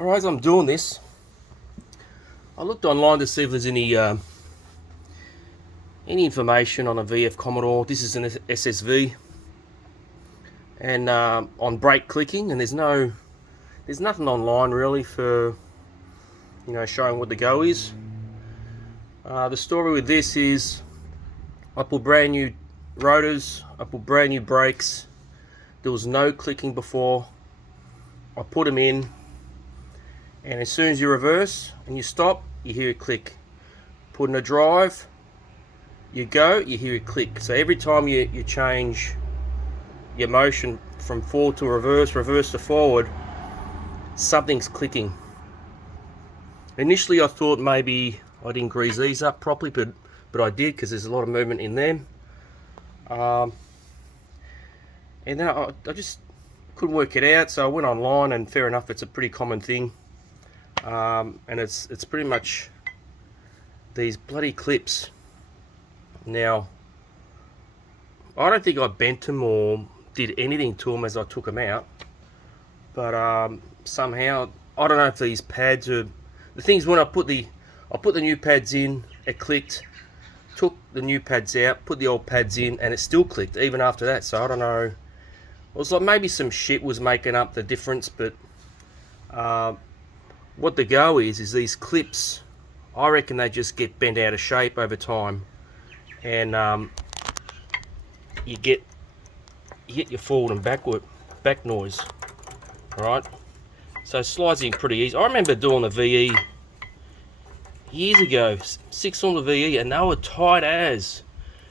Alright, as I'm doing this, I looked online to see if there's any information on a VF Commodore. This is an SSV, and on brake clicking, and there's nothing online really for showing what the go is. The story with this is I put brand new rotors, I put brand new brakes. There was no clicking before. I put them in, and as soon as you reverse and you stop, you hear it click. Put in a drive, you go, you hear it click. So every time you change your motion from forward to reverse, reverse to forward, something's clicking. Initially I thought maybe I didn't grease these up properly, but I did, because there's a lot of movement in them. And then I just couldn't work it out, so I went online, and fair enough, it's a pretty common thing. And it's pretty much these bloody clips. Now, I don't think I bent them or did anything to them as I took them out, but somehow, I don't know if these pads are, the things when I put the new pads in, it clicked. Took the new pads out, put the old pads in, and it still clicked even after that. So I don't know, it was like maybe some shit was making up the difference, but what the go is these clips, I reckon they just get bent out of shape over time, and you hit your forward and back noise. Alright, so it slides in pretty easy. I remember doing a VE years ago, 6-cylinder VE, and they were tight as,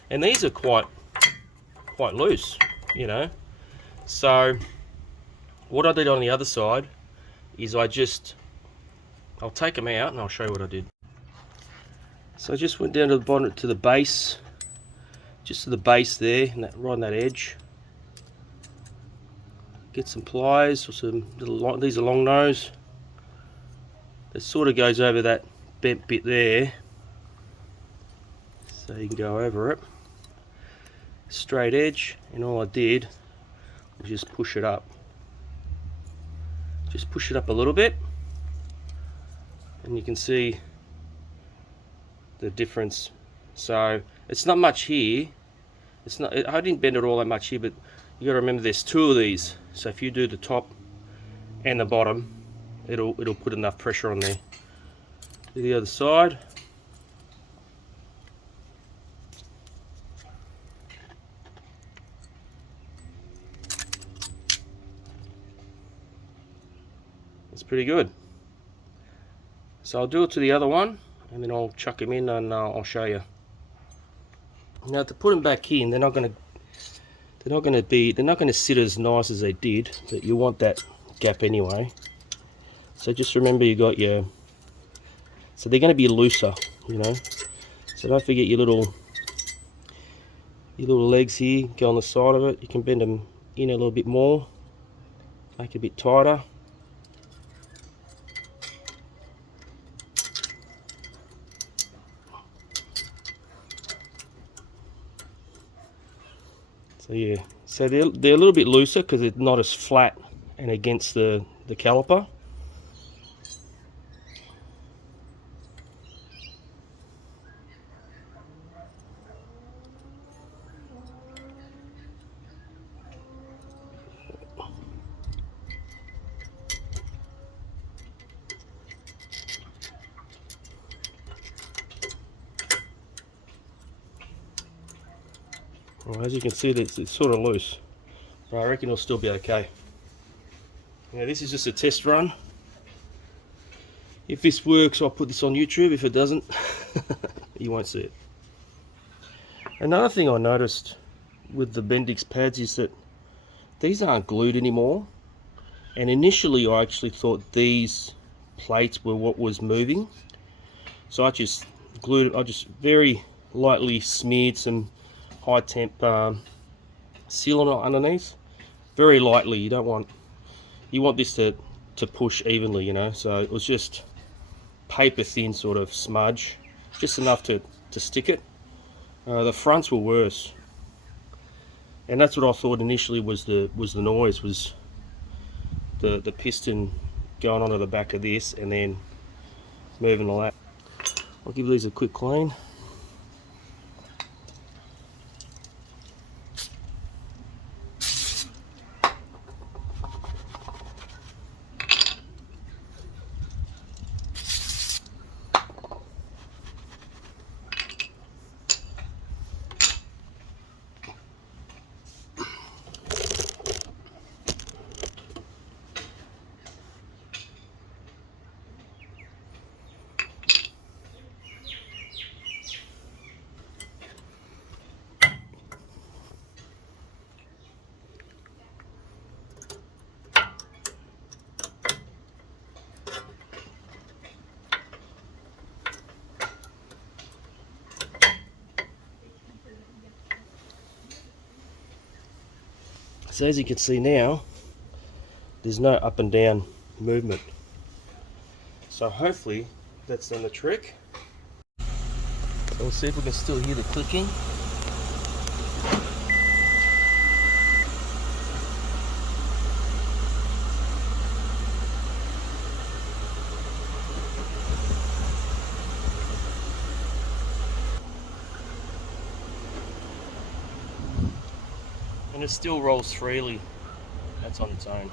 and these are quite loose, So what I did on the other side is I'll take them out and I'll show you what I did. So I just went down to the bottom, to the base, just to the base there, and right on that edge. Get some pliers or some little, these are long nose. It sort of goes over that bent bit there, so you can go over it. Straight edge, and all I did was just push it up. Just push it up a little bit, and you can see the difference. So it's not much here. It's not. I didn't bend it all that much here, but you got to remember there's two of these. So if you do the top and the bottom, it'll put enough pressure on there. Do the other side. It's pretty good. So I'll do it to the other one, and then I'll chuck them in, and I'll show you. Now to put them back in, they're not going to sit as nice as they did, but you want that gap anyway. So just remember you got your, so they're going to be looser, So don't forget your little legs here, go on the side of it. You can bend them in a little bit more, make it a bit tighter. So yeah, so they're a little bit looser because they're not as flat and against the caliper. Well, as you can see, it's sort of loose, but I reckon it'll still be okay. Now this is just a test run. If this works, I'll put this on YouTube. If it doesn't, you won't see it. Another thing I noticed with the Bendix pads is that these aren't glued anymore, and initially I actually thought these plates were what was moving, so I just glued it. I just very lightly smeared some high temp sealant underneath, very lightly. You want this to push evenly, so it was just paper thin sort of smudge, just enough to stick it. The fronts were worse, and that's what I thought initially was the noise, was the piston going onto the back of this and then moving all that. I'll give these a quick clean. So as you can see now, there's no up and down movement. So hopefully that's done the trick. So we'll see if we can still hear the clicking. And it still rolls freely. That's on its own.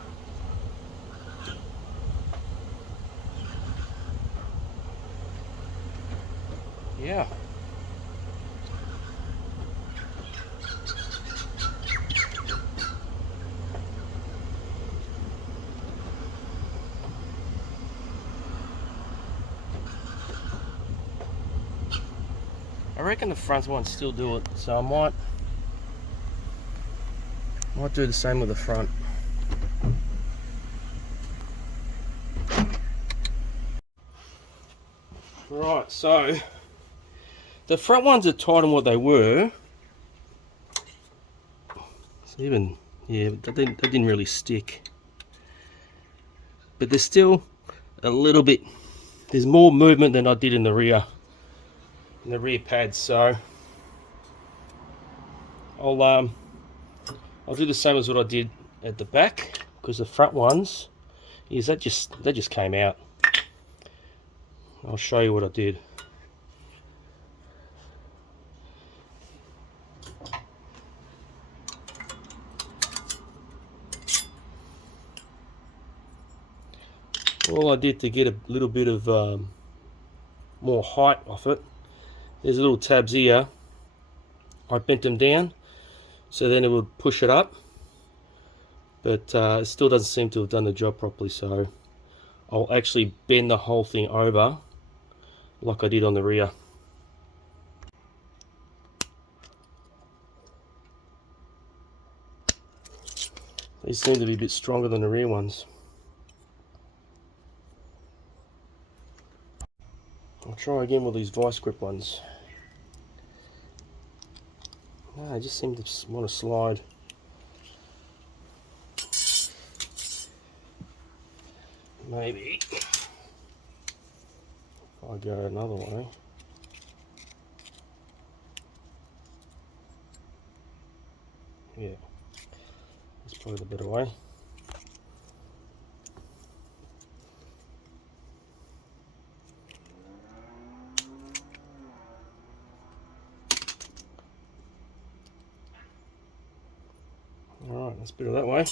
Yeah. I reckon the front ones still do it, so I might do the same with the front. Right, so the front ones are tight on what they were. So even, yeah, they didn't really stick. But there's still a little bit, there's more movement than I did in the rear pads, so I'll do the same as what I did at the back, because the front ones, is that just came out. I'll show you what I did. All I did to get a little bit of more height off it, there's little tabs here. I bent them down so then it would push it up, but it still doesn't seem to have done the job properly, so I'll actually bend the whole thing over like I did on the rear. These seem to be a bit stronger than the rear ones. I'll try again with these vice grip ones. No, I just seem to want to slide. Maybe if I go another way. Yeah, that's probably the better way. Alright, let's put it that way.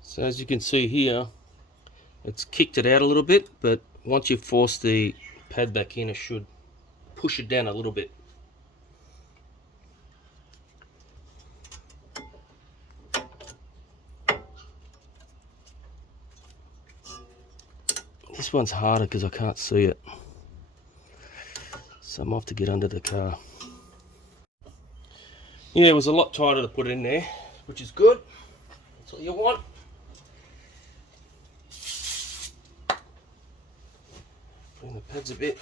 So as you can see here, it's kicked it out a little bit, but once you force the pad back in, it should push it down a little bit. This one's harder because I can't see it, so I'm off to get under the car. Yeah, it was a lot tighter to put in there, which is good. That's what you want. Bring the pads a bit.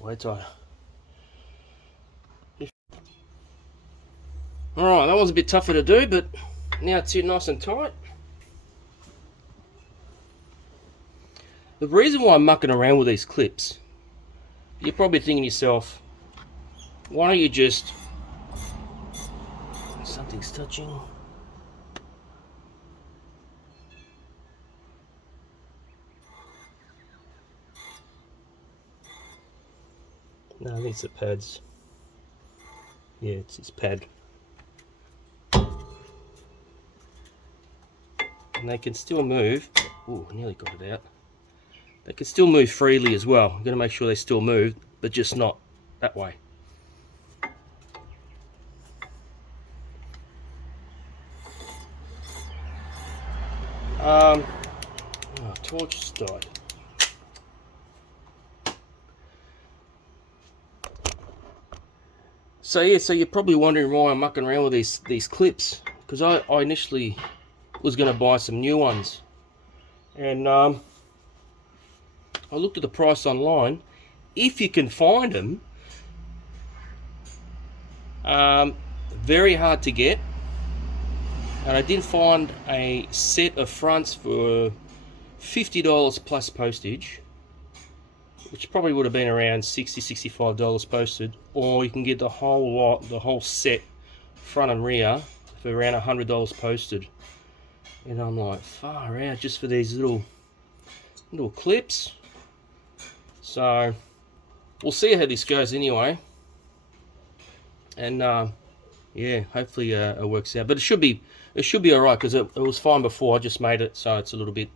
Way tighter. Alright, that was a bit tougher to do, but now it's here nice and tight. The reason why I'm mucking around with these clips, you're probably thinking to yourself, why don't you just... Something's touching. No, I think it's the pads. Yeah, it's this pad. And they can still move. Oh, nearly got it out. They can still move freely as well. I'm going to make sure they still move, but just not that way. Oh, torch just died. So yeah, so you're probably wondering why I'm mucking around with these clips, because I initially was going to buy some new ones, and I looked at the price online. If you can find them, very hard to get, and I did find a set of fronts for $50 plus postage, which probably would have been around $60–65 posted, or you can get the whole lot, the whole set, front and rear, for around $100 posted. And I'm like, far out, just for these little clips. So we'll see how this goes anyway, and yeah, hopefully it works out. But it should be all right, because it was fine before. I just made it so it's a little bit,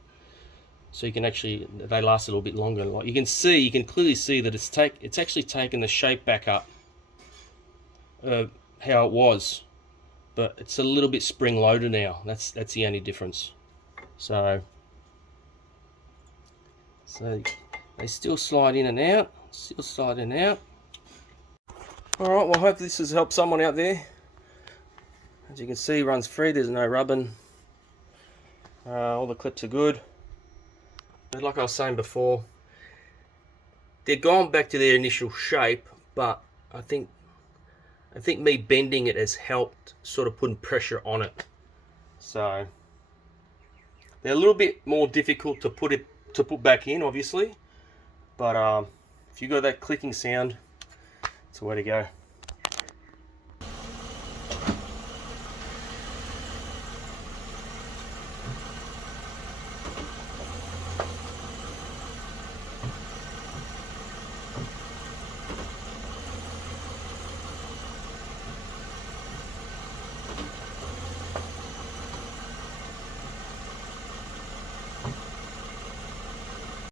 so you can actually, they last a little bit longer. Like you can clearly see that it's actually taken the shape back up how it was, but it's a little bit spring loaded now. That's the only difference. So they still slide in and out, All right, well, hopefully this has helped someone out there. As you can see, runs free. There's no rubbing. All the clips are good. But like I was saying before, they're gone back to their initial shape, but I think me bending it has helped sort of putting pressure on it. So they're a little bit more difficult to put back in, obviously, but if you got that clicking sound, it's the way to go.